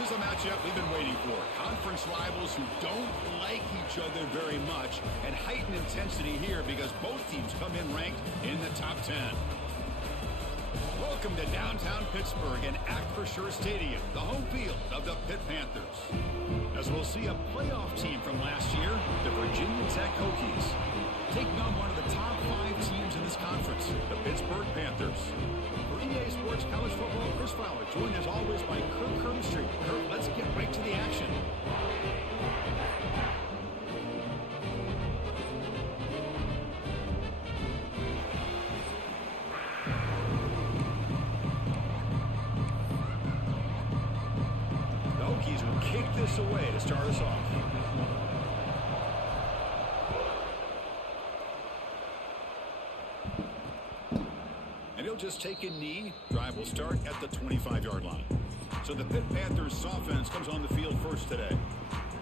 This is a matchup we've been waiting for. Conference rivals who don't like each other very much, and heightened intensity here because both teams come in ranked in the top 10. Welcome to downtown Pittsburgh and yr4 Stadium, the home field of the Pitt Panthers. As we'll see a playoff team from last year, the Virginia Tech Hokies, taking on one of the top 5 teams in this conference, the Pittsburgh Panthers. For EA Sports College Football, Chris Fowler, joined as always by Kirk Herbstreit. Kirk, let's get right to the action. The Hokies will kick this away to start us off. And he'll just take a knee. Drive will start at the 25-yard line. So the Pitt Panthers offense comes on the field first today.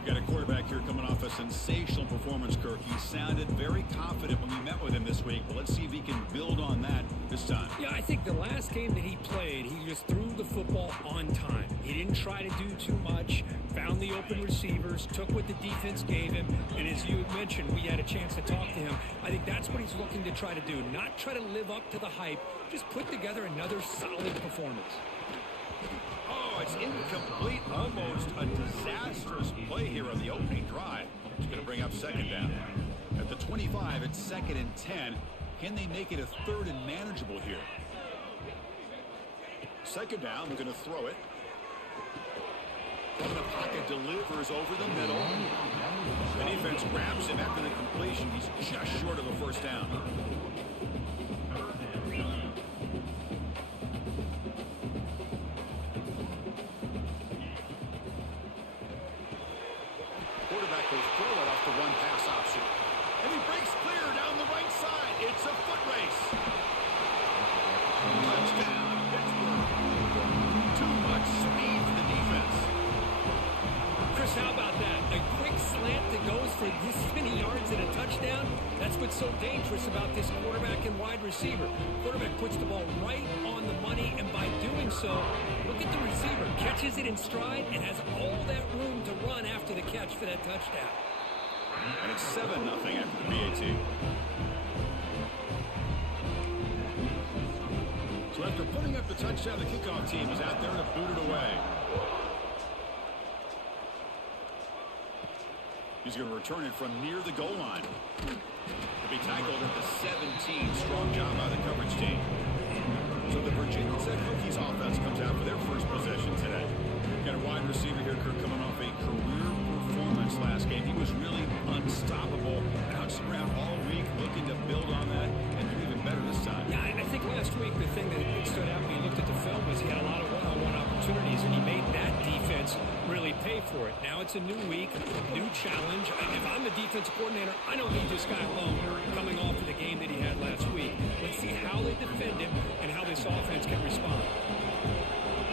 Got a quarterback here coming off a sensational performance, Kirk. He sounded very confident when we met with him this week. But let's see if he can build on that this time. Yeah, I think the last game that he played, he just threw the football on time. He didn't try to do too much, found the open receivers, took what the defense gave him, and as you mentioned, we had a chance to talk to him. I think that's what he's looking to try to do, not try to live up to the hype, just put together another solid performance. Oh, it's incomplete. Almost a disastrous play here on the opening drive. It's going to bring up second down. At the 25, it's 2nd and 10. Can they make it a 3rd and manageable here? Second down, they're going to throw it. From the pocket, delivers over the middle. The defense grabs him after the completion. He's just short of a first down. Quarterback will throw it off the one-pass option. And he breaks clear down the right side. It's a foot race. Touchdown, Pittsburgh. Too much speed for the defense. Chris, how about that? A quick slant that goes for this many yards and a touchdown. That's what's so dangerous about this quarterback and wide receiver. Quarterback puts the ball right on the money, and by doing so, look at the receiver. Catches it in stride and has all that room to run after the catch for that touchdown. And it's 7-0 after the BAT. So after putting up the touchdown, the kickoff team is out there to boot it away. He's going to return it from near the goal line. To be tackled at the 17. Strong job by the coverage team. So the Virginia Tech Hokies offense comes out for their first possession today. Got a wide receiver here, Kirk, coming off a career performance last game. He was really unstoppable. Bouncing around all week, looking to build on that and do even better this time. Yeah, I think last week the thing that stood out when you looked at the film was he had a lot of one-on-one opportunities, and he made that defense really pay for it. Now it's a new week, new challenge. If I'm the defensive coordinator, I don't leave this guy alone coming off of the game that he had last week. Let's see how they defend him and how this offense can respond.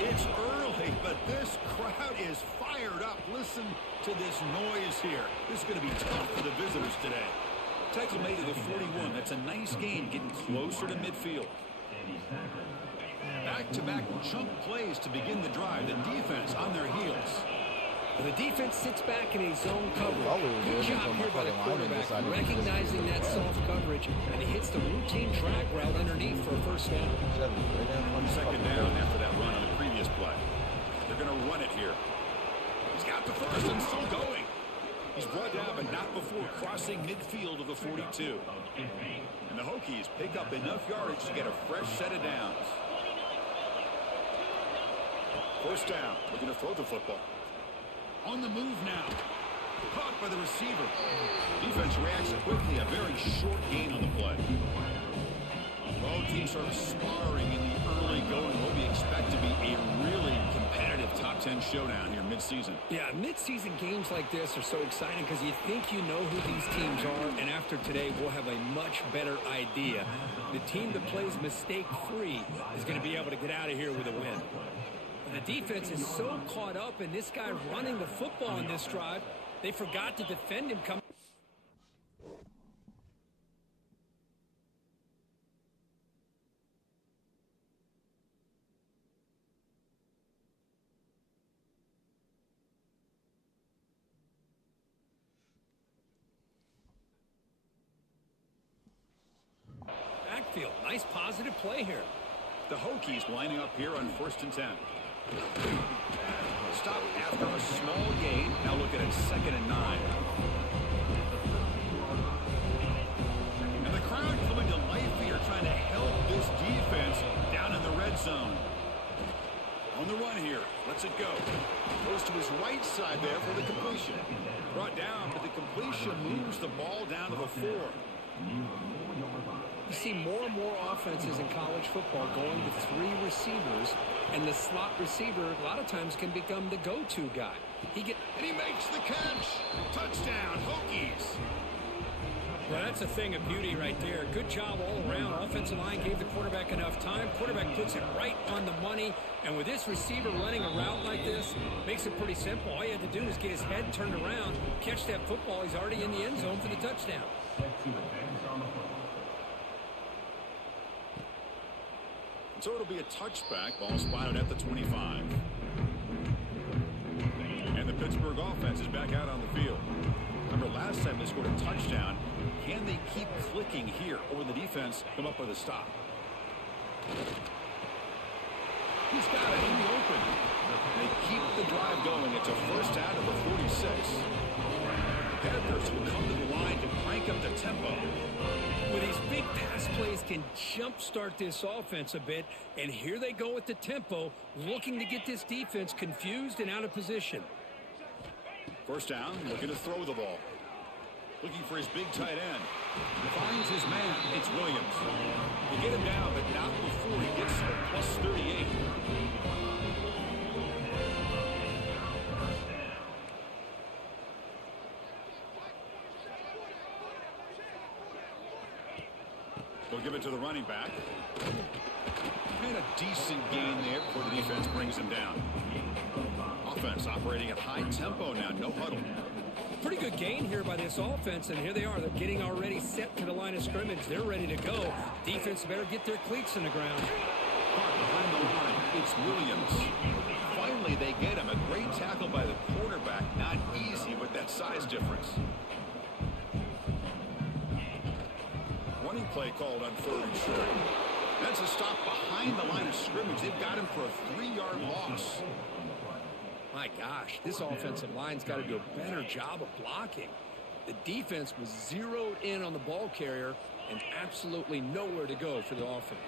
It's early, but this crowd is fired up. Listen to this noise here. This is going to be tough for the visitors today. Tackle made to the 41. That's a nice gain, getting closer to midfield. Back-to-back chunk plays to begin the drive. The defense on their heels. The defense sits back in a zone coverage. Good job here by the quarterback, recognizing that soft coverage, and he hits the routine drag route underneath for a first down. Second down after that run on the previous play. They're going to run it here. He's got the first and still going. He's brought down, but not before crossing midfield of the 42. And the Hokies pick up enough yardage to get a fresh set of downs. First down. We're going to throw the football. On the move now. Caught by the receiver. Defense reacts quickly. A very short gain on the play. Both teams sort of sparring in the early going. What we expect to be a really competitive top 10 showdown here mid-season. Yeah, mid-season games like this are so exciting because you think you know who these teams are, and after today we'll have a much better idea. The team that plays mistake-free is going to be able to get out of here with a win. The defense is so caught up in this guy running the football in this drive, they forgot to defend him coming. nice positive play here. The Hokies lining up here on 1st and 10. Stop after a small gain. Now looking at 2nd and 9. And the crowd coming to life here, trying to help this defense down in the red zone. On the run here. Lets it go. Goes to his right side there for the completion. Brought down, but the completion moves the ball down to the 4. You see more and more offenses in college football going to 3 receivers, and the slot receiver a lot of times can become the go-to guy. And he makes the catch. Touchdown, Hokies. Well, that's a thing of beauty right there. Good job all around. Offensive line gave the quarterback enough time. Quarterback puts it right on the money. And with this receiver running a route like this, makes it pretty simple. All you had to do is get his head turned around, catch that football. He's already in the end zone for the touchdown. So it'll be a touchback. Ball spotted at the 25. And the Pittsburgh offense is back out on the field. Remember, last time they scored a touchdown. Can they keep clicking here, or will the defense come up with a stop? He's got it in the open. They keep the drive going. It's a 1st out of the 46. The Panthers will come to the line to crank up the tempo. Well, these big pass plays can jumpstart this offense a bit, and here they go with the tempo, looking to get this defense confused and out of position. 1st down, looking to throw the ball. Looking for his big tight end. Finds his man. It's Williams. They get him down, but not before he gets to the plus 38. They'll give it to the running back. And a decent gain there before the defense brings him down. Offense operating at high tempo now. No huddle. Pretty good gain here by this offense, and here they are. They're getting already set to the line of scrimmage. They're ready to go. Defense better get their cleats in the ground. Behind the line, it's Williams. Finally, they get him. A great tackle by the quarterback. Not easy with that size difference. Running play called on 3rd and short. That's a stop behind the line of scrimmage. They've got him for a 3-yard loss. My gosh, this offensive line's got to do a better job of blocking. The defense was zeroed in on the ball carrier and absolutely nowhere to go for the offense.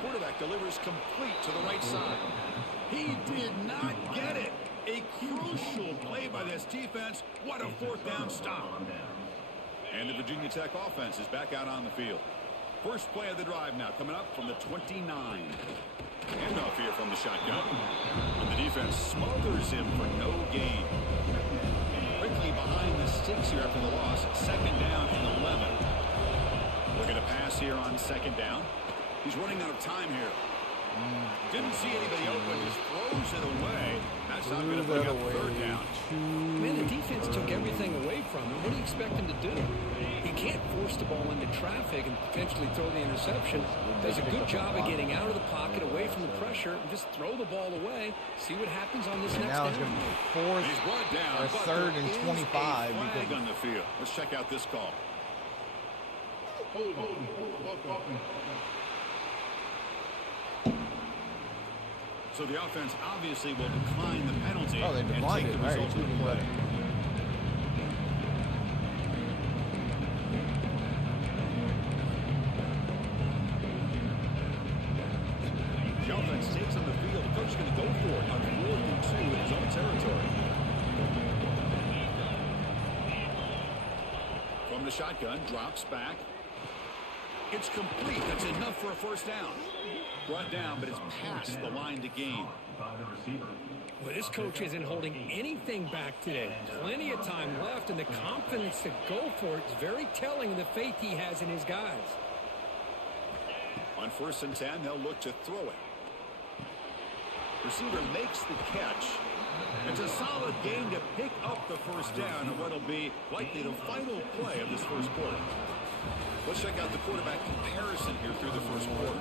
Quarterback delivers complete to the right side. He did not get it. A crucial play by this defense. What a 4th down stop. And the Virginia Tech offense is back out on the field. First play of the drive now coming up from the 29. Handoff here from the shotgun. And the defense smothers him for no gain. Quickly behind the sticks here after the loss. 2nd down and 11. Looking to pass here on 2nd down. He's running out of time here. Didn't see anybody open. Just throws it away. That's not going to bring up 3rd down. Man, the defense took everything away from him. What do you expect him to do? He can't force the ball into traffic and potentially throw the interception. Does a good job of getting out of the pocket, away from the pressure, and just throw the ball away. See what happens on this next now down. it's going to be 4th He's brought down, or 3rd and 25. Flag on the field. Let's check out this call. So the offense obviously will decline the penalty they and declined take it. the result of the play. The offense stays on the field. The coach is going to go for it on 4th and 2 in his own territory. From the shotgun, drops back. It's complete. That's enough for a 1st down. Brought down, but it's past the line to gain. Well, this coach isn't holding anything back today. Plenty of time left, and the confidence to go for it is very telling of the faith he has in his guys. On 1st and 10, they'll look to throw it. Receiver makes the catch. It's a solid game to pick up the 1st down on what'll be likely the final play of this 1st quarter. Let's check out the quarterback comparison here through the 1st quarter.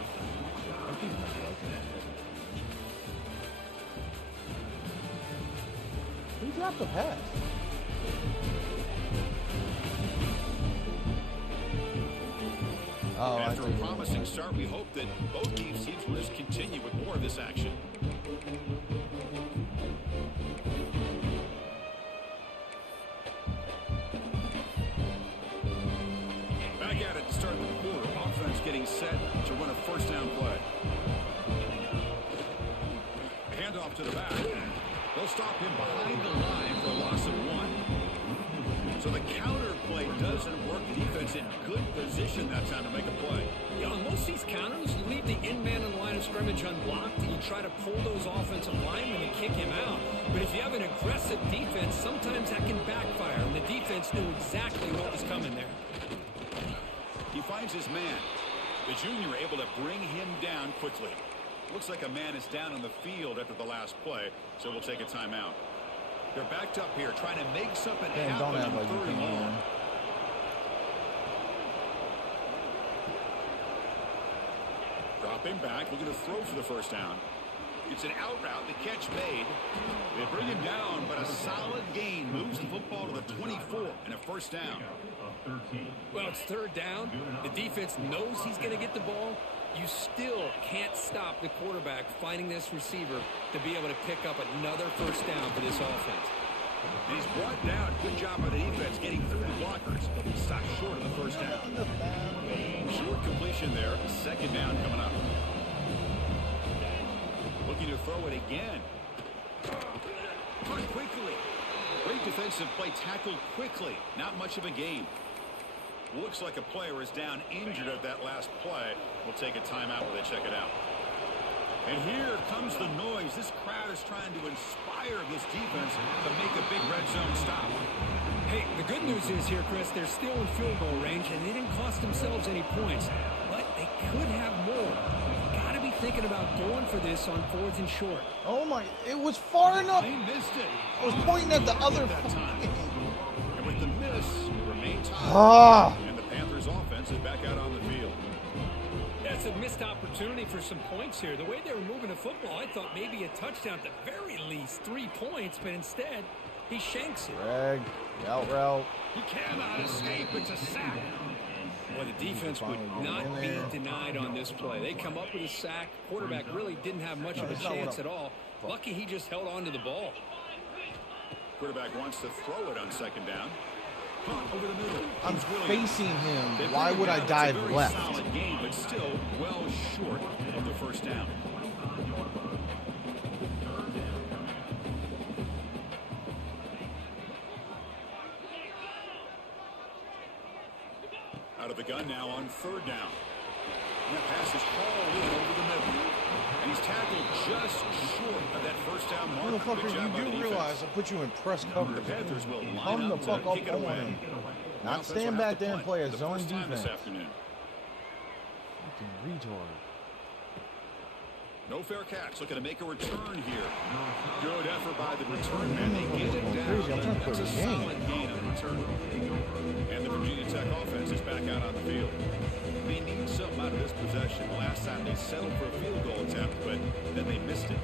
Who dropped the pass? Oh, I After a see. promising start, we hope that both teams will just continue with more of this action. Back at it to start the quarter. Offense getting set to run a first down play. Handoff to the back. They'll stop him behind the line for a loss of 1. So the counter play doesn't work. The defense in good position that time to make a play. Yeah, on most of these counters, you leave the in-man in the line of scrimmage unblocked, and you try to pull those offensive linemen and kick him out. But if you have an aggressive defense, sometimes that can backfire, and the defense knew exactly what was coming there. He finds his man. The junior able to bring him down quickly. Looks like a man is down on the field after the last play, so we'll take a timeout. They're backed up here, trying to make something happen Don't act on like you 3rd and can long. win. Dropping back, looking to throw for the first down. It's an out route, the catch made. They bring him down, but a solid gain moves the football to the 24 and a first down. Well, it's 3rd down. The defense knows he's going to get the ball. You still can't stop the quarterback finding this receiver to be able to pick up another first down for this offense. And he's brought down. Good job by the defense getting through the blockers. Stopped short of the first down. Short completion there. 2nd down coming up. Looking to throw it again. Caught quickly. Great defensive play, tackled quickly. Not much of a gain. Looks like a player is down injured at that last play. We'll take a timeout while they check it out. And here comes the noise. This crowd is trying to inspire this defense to make a big red zone stop. Hey, the good news is here, Chris, they're still in field goal range, and they didn't cost themselves any points. But they could have more. Got to be thinking about going for this on 4th and short. Oh my, it was far enough. They missed it. I was pointing at the other that time. And with the miss, remain tied. Ah. And the Panthers offense is back out on the field. That's a missed opportunity for some points here. The way they were moving the football, I thought maybe a touchdown at the very least, 3 points, but instead, he shanks it. Drag, the out route. He cannot escape. It's a sack. Well, the defense would not be denied on this play. They come up with a sack. Quarterback really didn't have much of a chance at all. Lucky he just held on to the ball. Quarterback wants to throw it on 2nd down. Over the middle. I'm facing him. They Why bring would him I down. dive It's a very left? solid game, but still well short of the first down. Out of the gun now on 3rd down. And that pass is hauled in over the middle. And he's tackled just short of that first down mark. Motherfucker, Good job by the you do defense. realize I put you in press coverage. The Panthers will line Come the up fuck to up kick it on away. him. Now Not offense stand will back have to there and punt play a for the zone first time this defense. afternoon. Fucking retard. No fair catch. Looking to make a return here. Good effort by the return man. They get it down. Crazy. I'm trying to That's play a the game. solid gain on the return. And the Virginia Tech offense is back out on the field. They need something out of this possession. Last time they settled for a field goal attempt, but then they missed it.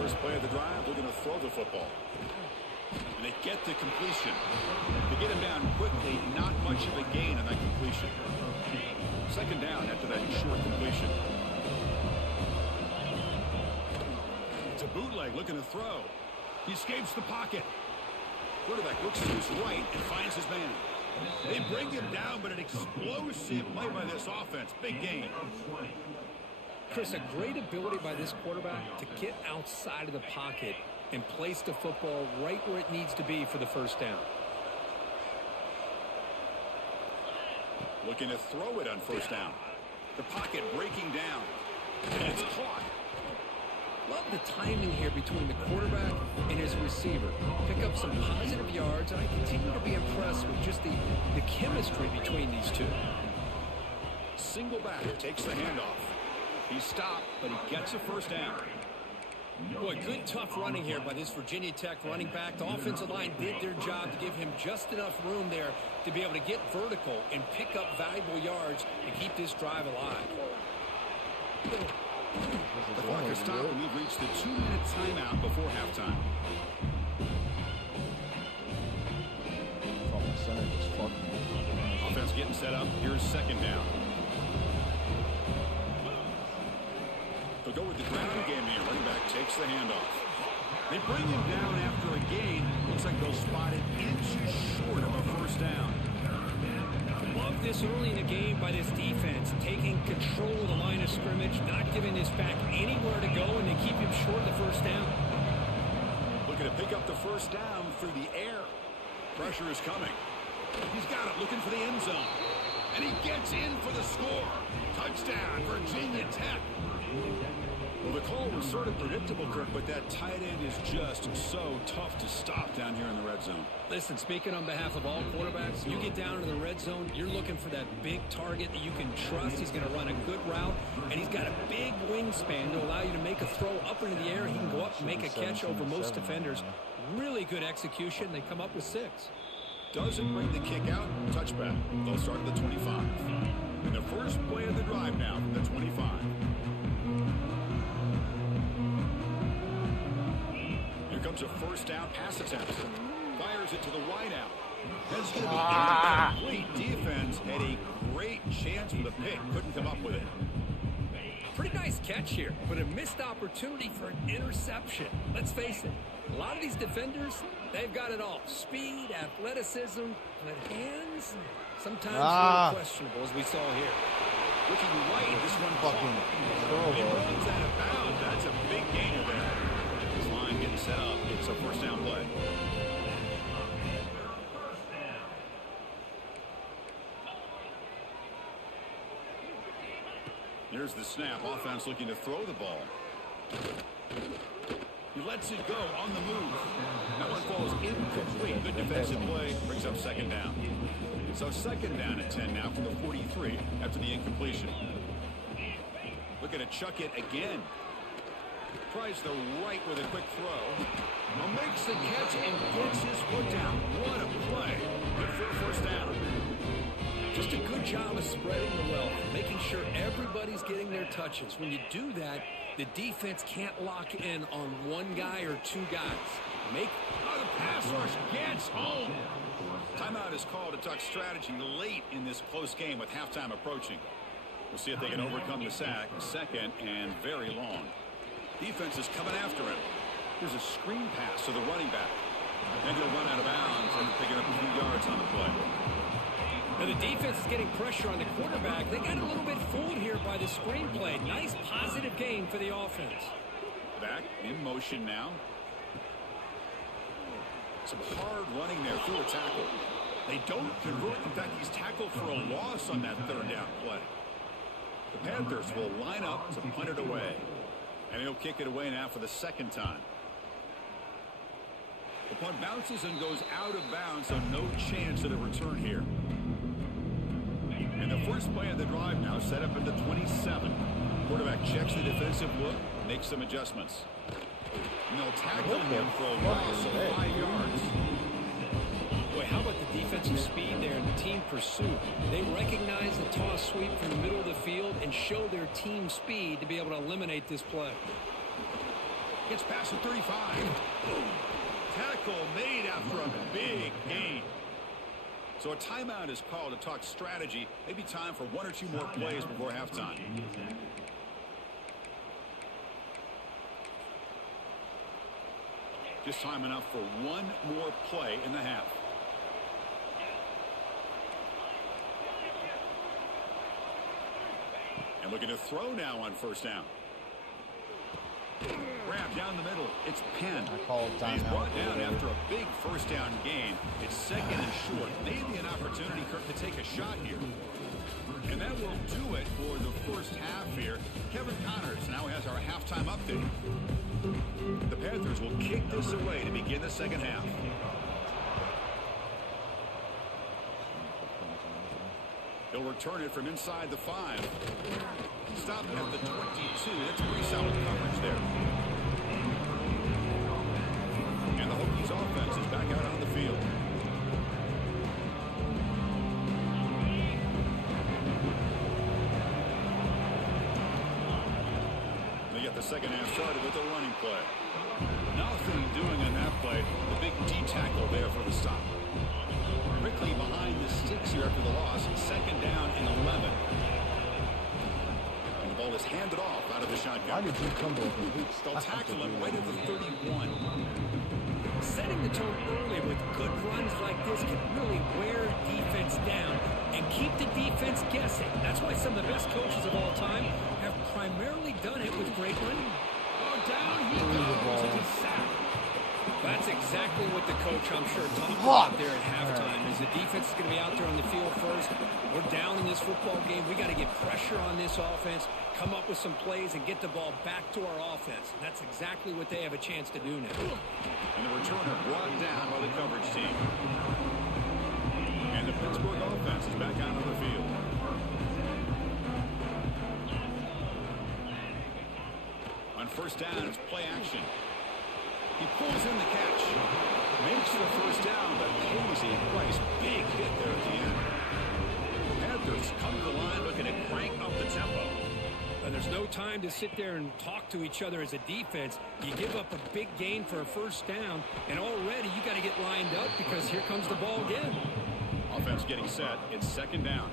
First play of the drive, looking to throw the football. And they get the completion. They get him down quickly, not much of a gain on that completion. 2nd down after that short completion. It's a bootleg looking to throw. He escapes the pocket. Quarterback looks to his right and finds his man. They bring him down, but an explosive play by this offense. Big gain. Chris, a great ability by this quarterback to get outside of the pocket and place the football right where it needs to be for the first down. Looking to throw it on 1st down. The pocket breaking down. And it's caught. Love the timing here between the quarterback and his receiver. Pick up some positive yards, and I continue to be impressed with just the chemistry between these two. Single back takes the handoff. He's stopped, but he gets a first down. Boy, good tough running here by this Virginia Tech running back. The offensive line did their job to give him just enough room there to be able to get vertical and pick up valuable yards to keep this drive alive. The clock is stopped, and we've reached the 2-minute timeout before halftime. center just fucking. Offense getting set up. Here's second down. They'll go with the ground game here. Running back takes the handoff. They bring him down after a gain. Looks like they'll spot it inches short of a first down. Love this early in the game by this defense, taking control of the line of scrimmage, not giving this back anywhere to go, and they keep him short of the first down. Looking to pick up the first down through the air. Pressure is coming. He's got it, looking for the end zone. And he gets in for the score. Touchdown, Virginia Tech. Well, the call was sort of predictable, Kirk, but that tight end is just so tough to stop down here in the red zone. Listen, speaking on behalf of all quarterbacks, you get down to the red zone, you're looking for that big target that you can trust. He's going to run a good route, and he's got a big wingspan to allow you to make a throw up into the air. He can go up and make a catch over most defenders. Really good execution. They come up with 6. Doesn't bring the kick out. Touchback. They'll start at the 25. And the first play of the drive now from the 25. Here comes a first down pass attempt. Fires it to the wideout. That's going to be incomplete. Defense had a great chance for the pick. Couldn't come up with it. Pretty nice catch here, but a missed opportunity for an interception. Let's face it, a lot of these defenders, they've got it all. Speed, athleticism, but hands, sometimes really questionable, as we saw here. Looking right, this one Fucking it runs out of bounds. That's a big gainer there. This line getting set up. It's a first down play. Here's the snap. Offense looking to throw the ball. He lets it go on the move. That one falls incomplete. Good defensive play. Brings up second down. So second down at 10 now from the 43 after the incompletion. Looking to chuck it again. Tries the right with a quick throw. Well, makes the catch and gets his foot down. What a play. Good for a first down. Just a good job of spreading the wealth, making sure everybody's getting their touches. When you do that, the defense can't lock in on one guy or 2 guys. The pass rush gets home. Timeout is called to talk strategy late in this close game with halftime approaching. We'll see if they can overcome the sack. Second and very long. Defense is coming after him. Here's a screen pass to the running back. And he'll run out of bounds after picking up a few yards on the play. Now the defense is getting pressure on the quarterback. They got a little bit fooled here by the screenplay. Nice positive game for the offense. Back in motion now. Some hard running there through a tackle. They don't convert. In fact, he's tackled for a loss on that third down play. The Panthers will line up to punt it away. And he'll kick it away now for the second time. The punt bounces and goes out of bounds, so no chance at a return here. And the first play of the drive now set up at the 27. Quarterback checks the defensive look, makes some adjustments. And they'll tackle him for a loss of 5 yards. Boy, how about the defensive speed there and the team pursuit? They recognize the toss sweep from the middle of the field and show their team speed to be able to eliminate this play. Gets past the 35. Tackle made after a big gain. So a timeout is called to talk strategy. Maybe time for 1 or 2 more plays before halftime. Just time enough for 1 more play in the half. And looking to throw now on first down. Grab down the middle. It's Penn. I called He's timeout. brought down after a big first down gain. It's second and short. Maybe an opportunity, Kirk, to take a shot here. And that will do it for the first half here. Kevin Connors now has our halftime update. The Panthers will kick this away to begin the second half. He'll return it from inside the 5. Stop at the 22. That's pretty solid coverage there. And the Hokies offense is back out on the field. They get the second half started with a running play. Nothing doing on that play. The big D tackle there for the stop. quickly behind the 6 here after the loss. Second down and 11. And the ball is handed off out of the Why shotgun. did you come to the They'll tackle him right at the 31. Setting the tone early with good runs like this can really wear defense down and keep the defense guessing. That's why some of the best coaches of all time have primarily done it with great running. Oh, down he goes. It's a sack. That's exactly what the coach, I'm sure, talked about there at halftime. Is the defense is going to be out there on the field first. We're down in this football game. We got to get pressure on this offense, come up with some plays, and get the ball back to our offense. And that's exactly what they have a chance to do now. And the returner brought down by the coverage team. And the Pittsburgh offense is back out on the field. On first down, it's play action. He pulls in the catch. Makes the first down, but pays a price. Big hit there at the end. Panthers come to the line looking to crank up the tempo. And there's no time to sit there and talk to each other as a defense. You give up a big gain for a first down, and already you got to get lined up because here comes the ball again. Offense getting set. It's second down.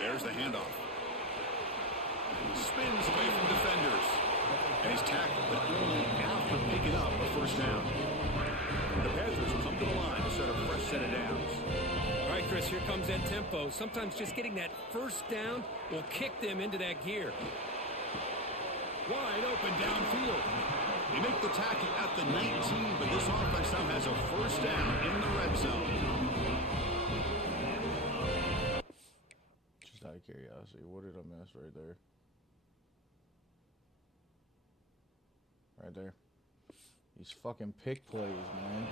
There's the handoff. Spins away from defenders. And he's tackled, but only after picking up a first down. The Panthers come to the line to set a fresh set of downs. All right, Chris, here comes that tempo. Sometimes just getting that first down will kick them into that gear. Wide open downfield. They make the tackle at the 19, but this offense now has a first down in the red zone. Just out of curiosity, what did I miss right there? Right there. These fucking pick plays, man.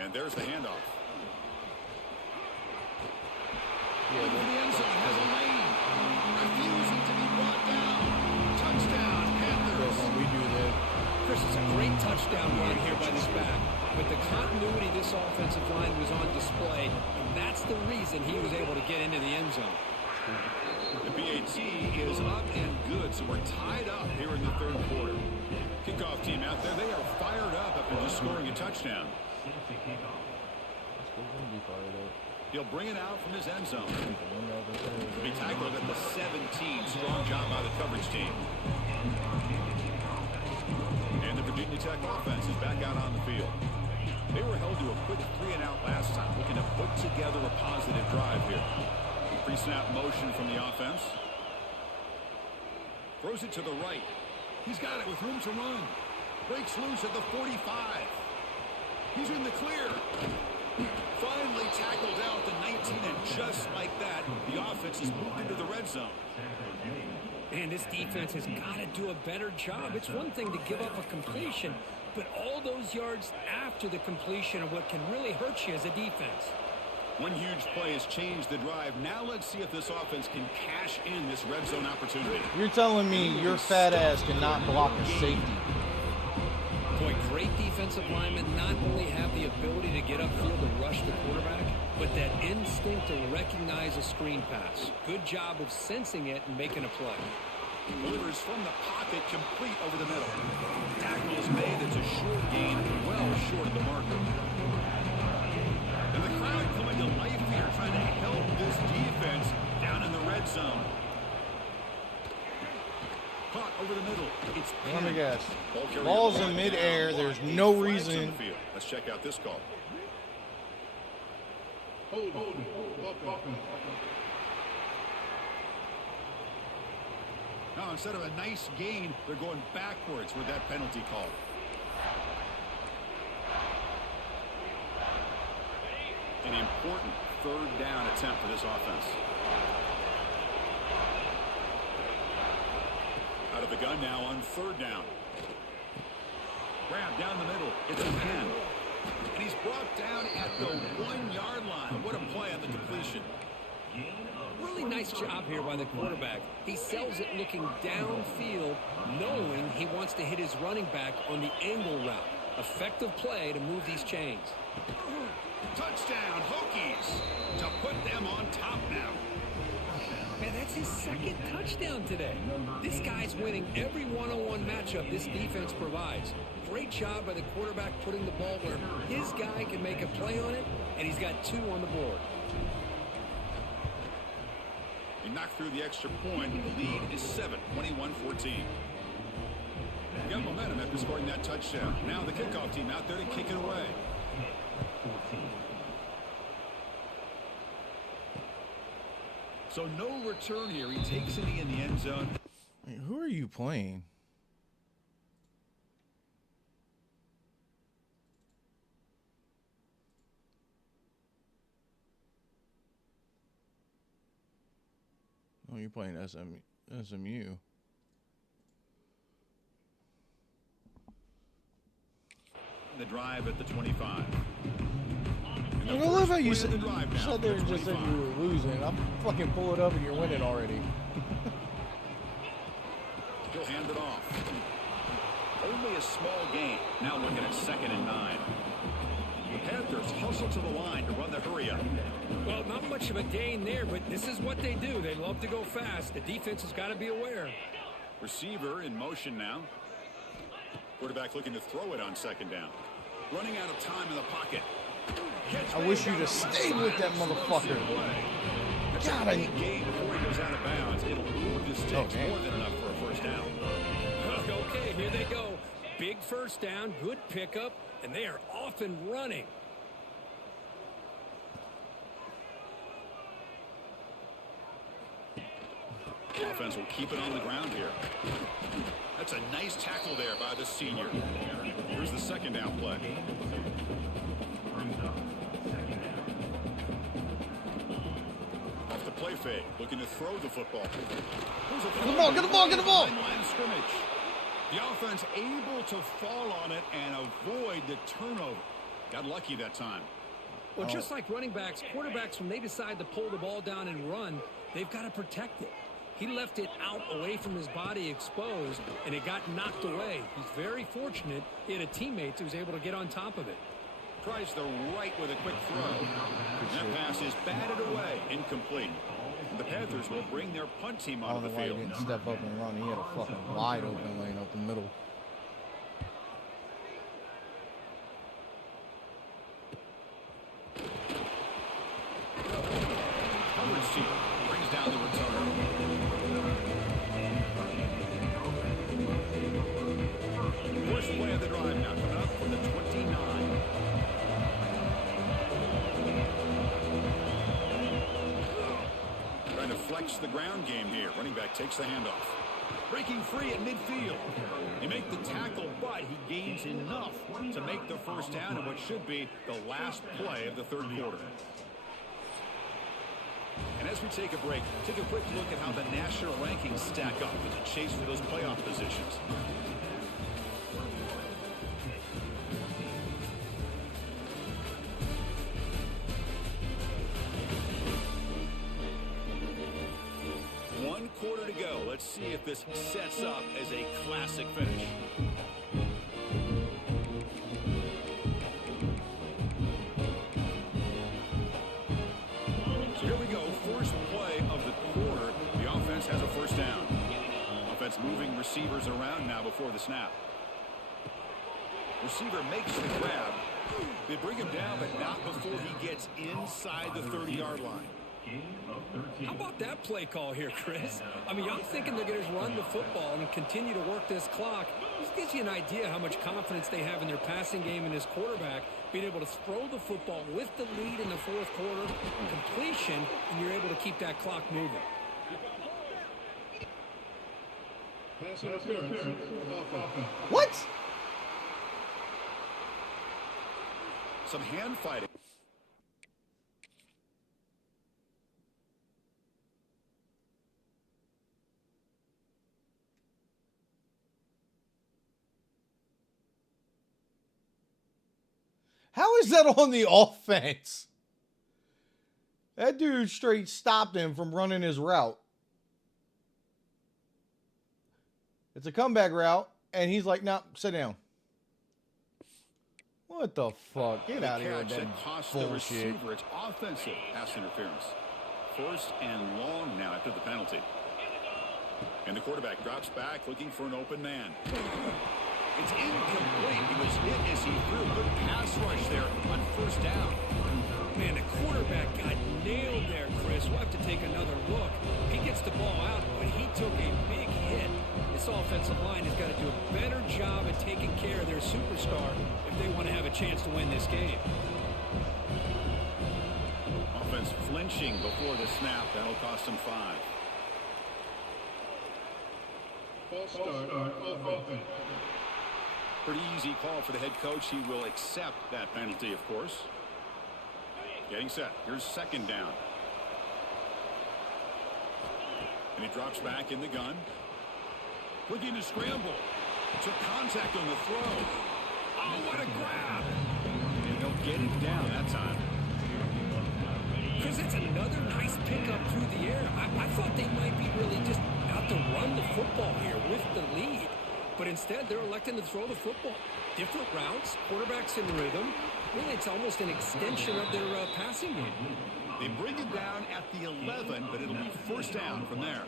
And there's the handoff. Yeah, The end zone has a lane. Refusing to be brought down. Touchdown, Panthers. when we do that. Chris, it's a great touchdown run here by this back. But the continuity of this offensive line was on display, and that's the reason he was able to get into the end zone. The BAT is up and good, so we're tied up here in the third quarter. Kickoff team out there, they are fired up after just scoring a touchdown. He'll bring it out from his end zone. He'll be tackled at the 17. Strong job by the coverage team. And the Virginia Tech offense is back out on the field. They were held to a quick 3-and-out last time, looking to put together a positive drive here. Pre-snap motion from the offense. Throws it to the right. He's got it with room to run. Breaks loose at the 45. He's in the clear. Finally tackled out at the 19, and just like that, the offense has moved into the red zone. And this defense has got to do a better job. It's one thing to give up a completion, but all those yards after the completion are what can really hurt you as a defense. One huge play has changed the drive. Now let's see if this offense can cash in this red zone opportunity. You're telling me your fat ass cannot block a safety? Boy, great defensive linemen not only have the ability to get upfield and rush the quarterback, but that instinct to recognize a screen pass. Good job of sensing it and making a play. Delivers from the pocket, complete over the middle. Tackle is made. It's a short gain, well short of the marker. And the crowd coming to life here, trying to help this defense down in the red zone. Caught over the middle. It's Let me guess. carrier Ball's brought in midair. down. There's 8 no flags on reason. the field. Let's check out this call. Now, instead of a nice gain, they're going backwards with that penalty call. An important third down attempt for this offense. Out of the gun now on third down. Grab down the middle. It's a man. And he's brought down at the 1-yard line. What a play on the completion. Really nice job here by the quarterback. He sells it looking downfield, knowing he wants to hit his running back on the angle route. Effective play to move these chains. Touchdown, Hokies, to put them on top now. Man, that's his second touchdown today. This guy's winning every one-on-one matchup this defense provides. Great job by the quarterback putting the ball where his guy can make a play on it, and he's got 2 on the board. He knocked through the extra point. The lead is 7, 21-14. Got momentum after scoring that touchdown. Now the kickoff team out there to kick it away. So no return here. He takes it in the end zone. Wait, who are you playing? Oh, you're playing SMU. The drive at the 25. I love how you said there and just said you were losing. I'm fucking pull it up and you're winning already. He'll hand it off. Only a small gain. Now looking at 2nd and 9. The Panthers hustle to the line to run the hurry up. Well, not much of a gain there, but this is what they do. They love to go fast. The defense has got to be aware. Receiver in motion now. Quarterback looking to throw it on 2nd down. Running out of time in the pocket. I wish you'd have stayed with that motherfucker. God, I gain before he goes out of bounds. It'll move the sticks more than enough for a first down. Okay, here they go. Big first down, good pickup, and they are off and running. Offense will keep it on the ground here. That's a nice tackle there by the senior. Here's the 2nd down play. Off the play fake, looking to throw the football. Get the ball, get the ball, get the ball! Line scrimmage. The offense able to fall on it and avoid the turnover. Got lucky that time. Well, just like running backs, quarterbacks, when they decide to pull the ball down and run, they've got to protect it. He left it out away from his body exposed, and it got knocked away. He's very fortunate he had a teammate who was able to get on top of it. Tries the right with a quick throw. That pass is batted away, incomplete. The Panthers will bring their punt team onto the field. I don't know why he didn't step up and run. He had a fucking wide open lane up the middle. Coverage team brings down the return. First play of the drive now coming up from the 29. Trying to flex the ground game here. Running back takes the handoff. Breaking free at midfield. He make the tackle, but he gains enough to make the first down in what should be the last play of the 3rd quarter. And as we take a break, take a quick look at how the national rankings stack up in the chase for those playoff positions. One quarter to go. Let's see if this sets up as a classic finish. So here we go. First play of the quarter. The offense has a first down. Offense moving receivers around now before the snap. Receiver makes the grab. They bring him down, but not before he gets inside the 30-yard line. How about that play call here, Chris? I mean, I'm thinking they're going to run the football and continue to work this clock. This gives you an idea how much confidence they have in their passing game and his quarterback, being able to throw the football with the lead in the 4th quarter, completion, and you're able to keep that clock moving. What? Some hand fighting. How is that on the offense? That dude straight stopped him from running his route. It's a comeback route, and he's like, "No, sit down." What the fuck? Get out of here with Catch that that cost the bullshit. receiver. It's offensive pass interference. 1st and long now after the penalty. And the quarterback drops back looking for an open man. It's incomplete. He was hit as he threw. Good pass rush there on 1st down. Man, the quarterback got nailed there, Chris. We'll have to take another look. He gets the ball out, but he took a big hit. This offensive line has got to do a better job at taking care of their superstar if they want to have a chance to win this game. Offense flinching before the snap. That'll cost him 5. Pretty easy call for the head coach. He will accept that penalty, of course. Getting set. Here's 2nd down. And he drops back in the gun. Looking to scramble. Took contact on the throw. Oh, what a grab. And they'll get him down that time. Chris, it's another nice pickup through the air. I thought they might be really just out to run the football here with the lead. But instead, they're electing to throw the football. Different routes, quarterbacks in rhythm. Really, it's almost an extension of their passing game. They bring him down at the 11, but it'll be 1st down from there.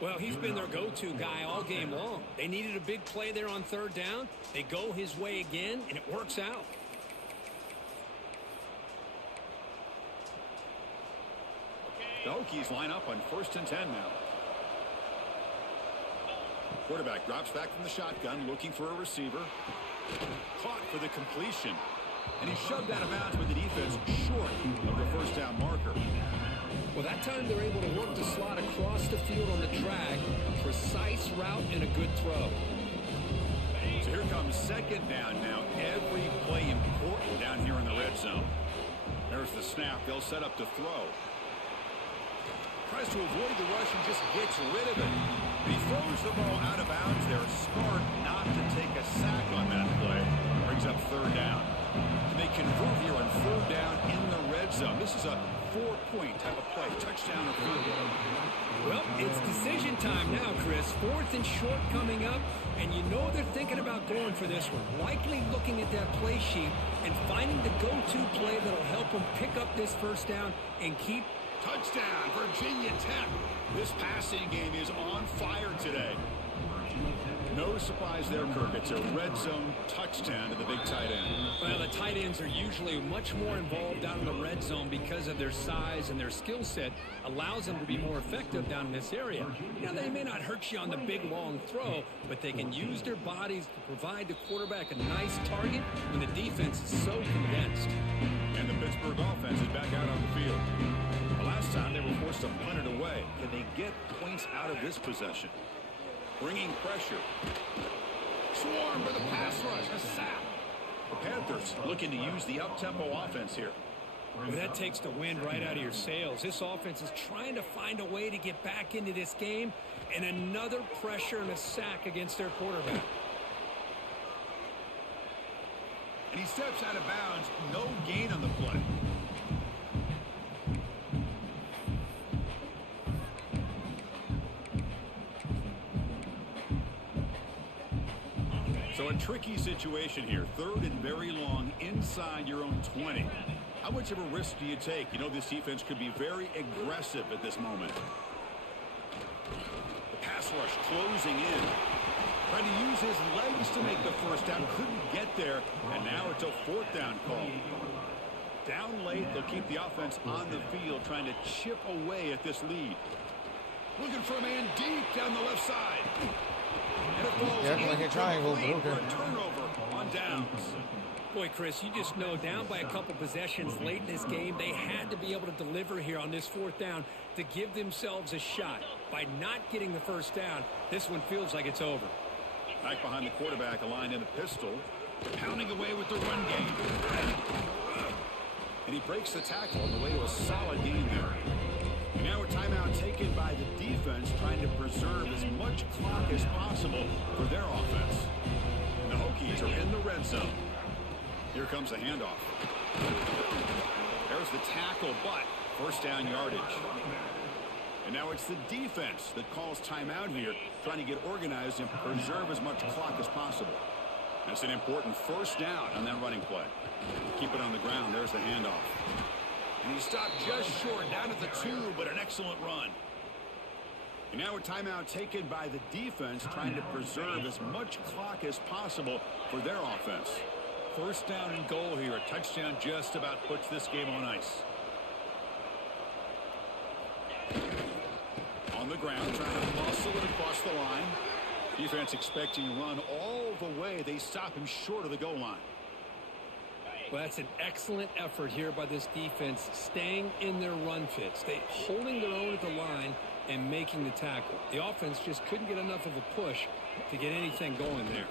Well, he's been their go-to guy all game long. They needed a big play there on 3rd down. They go his way again, and it works out. The Hokies line up on 1st and 10 now. Quarterback drops back from the shotgun, looking for a receiver. Caught for the completion. And he shoved out of bounds with the defense short of the 1st down marker. Well, that time they're able to work the slot across the field on the drag. A precise route and a good throw. So here comes 2nd down now. Every play important down here in the red zone. There's the snap. They'll set up to throw. Tries to avoid the rush and just gets rid of it. He throws the ball out of bounds. They're smart not to take a sack on that play. Brings up 3rd down. And they convert here on 3rd down in the red zone. This is a 4-point type of play. Touchdown or field goal. Well, it's decision time now, Chris. 4th and short coming up. And you know they're thinking about going for this one. Likely looking at that play sheet and finding the go-to play that'll help them pick up this 1st down and keep. Touchdown, Virginia Tech. This passing game is on fire today. No surprise there, Kirk. It's a red zone touchdown to the big tight end. Well, the tight ends are usually much more involved down in the red zone because of their size and their skill set allows them to be more effective down in this area. Now, they may not hurt you on the big, long throw, but they can use their bodies to provide the quarterback a nice target when the defense is so condensed. And the Pittsburgh offense is back out on the field. Last time they were forced to punt it away. Can they get points out of this possession? Bringing pressure. Swarm for the pass rush. A sack. The Panthers looking to use the up-tempo offense here. Well, that takes the wind right out of your sails. This offense is trying to find a way to get back into this game, and another pressure and a sack against their quarterback. And he steps out of bounds. No gain on the play. So a tricky situation here. 3rd and very long inside your own 20. How much of a risk do you take? You know this defense could be very aggressive at this moment. The pass rush closing in. Trying to use his legs to make the 1st down. Couldn't get there. And now it's a 4th down call. Down late, they'll keep the offense on the field trying to chip away at this lead. Looking for a man deep down the left side. Definitely hit triangle, but okay. For a turnover on downs. Boy, Chris, you just know down by a couple possessions late in this game, they had to be able to deliver here on this 4th down to give themselves a shot. By not getting the 1st down, this one feels like it's over. Back behind the quarterback, a line in the pistol. Pounding away with the run game. And he breaks the tackle on the way to a solid gain there. And now a timeout taken by the defense, trying to preserve as much clock as possible for their offense. And the Hokies are in the red zone. Here comes the handoff. There's the tackle, but 1st down yardage. And now it's the defense that calls timeout here, trying to get organized and preserve as much clock as possible. That's an important first down on that running play. Keep it on the ground. There's the handoff. And he stopped just short, down at the 2, but an excellent run. And now a timeout taken by the defense, trying to preserve as much clock as possible for their offense. First down and goal here. A touchdown just about puts this game on ice. On the ground, trying to muscle it across the line. Defense expecting to run all the way. They stop him short of the goal line. Well, that's an excellent effort here by this defense, staying in their run fit, holding their own at the line and making the tackle. The offense just couldn't get enough of a push to get anything going there.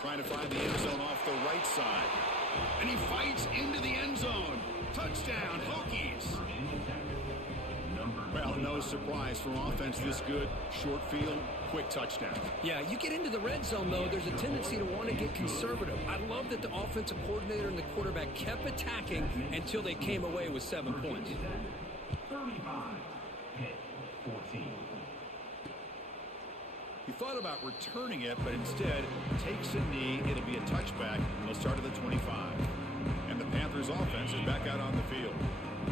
Trying to find the end zone off the right side. And he fights into the end zone. Touchdown, Hokies. Well, no surprise for offense this good. Short field, quick touchdown. Yeah, you get into the red zone, though, there's a tendency to want to get conservative. I love that the offensive coordinator and the quarterback kept attacking until they came away with 7 points. 35-14. He thought about returning it, but instead takes a knee. It'll be a touchback, and they'll start at the 25. And the Panthers' offense is back out on the field.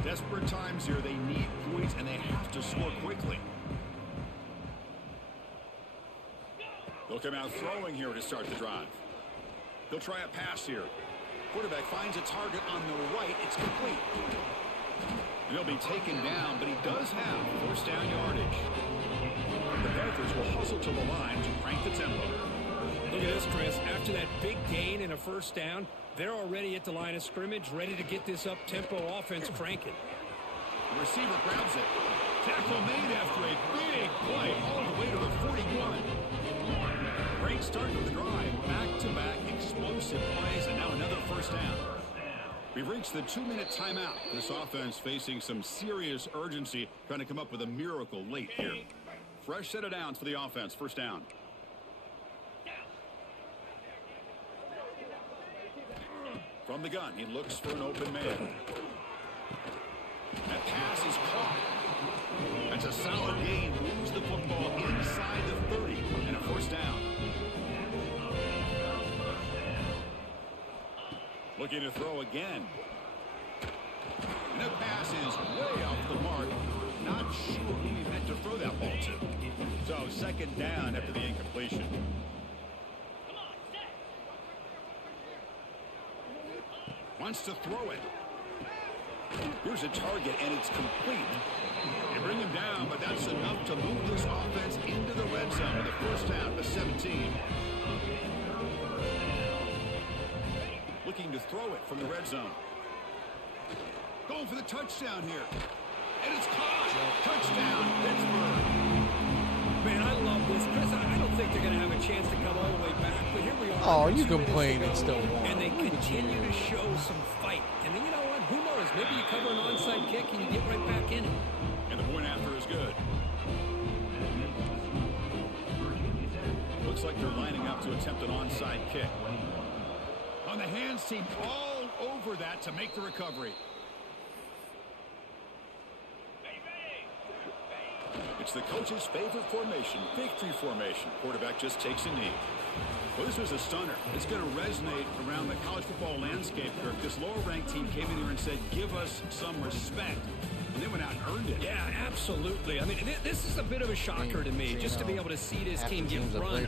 Desperate times here. They need points, and they have to score quickly. They'll come out throwing here to start the drive. They'll try a pass here. Quarterback finds a target on the right. It's complete. And he'll be taken down, but he does have first down yardage. The Panthers will hustle to the line to crank the tempo. Look at this, Chris. After that big gain and a first down, they're already at the line of scrimmage, ready to get this up-tempo offense cranking. The receiver grabs it. Tackle made after a big play all the way to the 41. Great start to the drive. Back-to-back explosive plays, and now another first down. We've reached the 2-minute timeout. This offense facing some serious urgency, trying to come up with a miracle late here. Fresh set of downs for the offense. First down. From the gun, he looks for an open man. That pass is caught. That's a solid gain. Moves the football inside the 30. And a first down. Looking to throw again. And the pass is way off the mark. Not sure who he meant to throw that ball to. So second down after the incompletion. Wants to throw it. Here's a target, and it's complete. They bring him down, but that's enough to move this offense into the red zone with the first down, the 17. Looking to throw it from the red zone. Going for the touchdown here. And it's caught. Touchdown, Pittsburgh. Man, I love this. Chris, I don't think they're going to have a chance to come all the way back, but here we are. Oh, you complain and still won. And they continue to show some fight. And then, you know what? Who knows? Maybe you cover an onside kick and you get right back in it. And the point after is good. Looks like they're lining up to attempt an onside kick. On the hands team all over that to make the recovery. It's the coach's favorite formation, victory formation. Quarterback just takes a knee. Well, this was a stunner. It's going to resonate around the college football landscape here. This lower-ranked team came in here and said, give us some respect. And they went out and earned it. Yeah, absolutely. I mean, this is a bit of a shocker to me, just to be able to see this team get run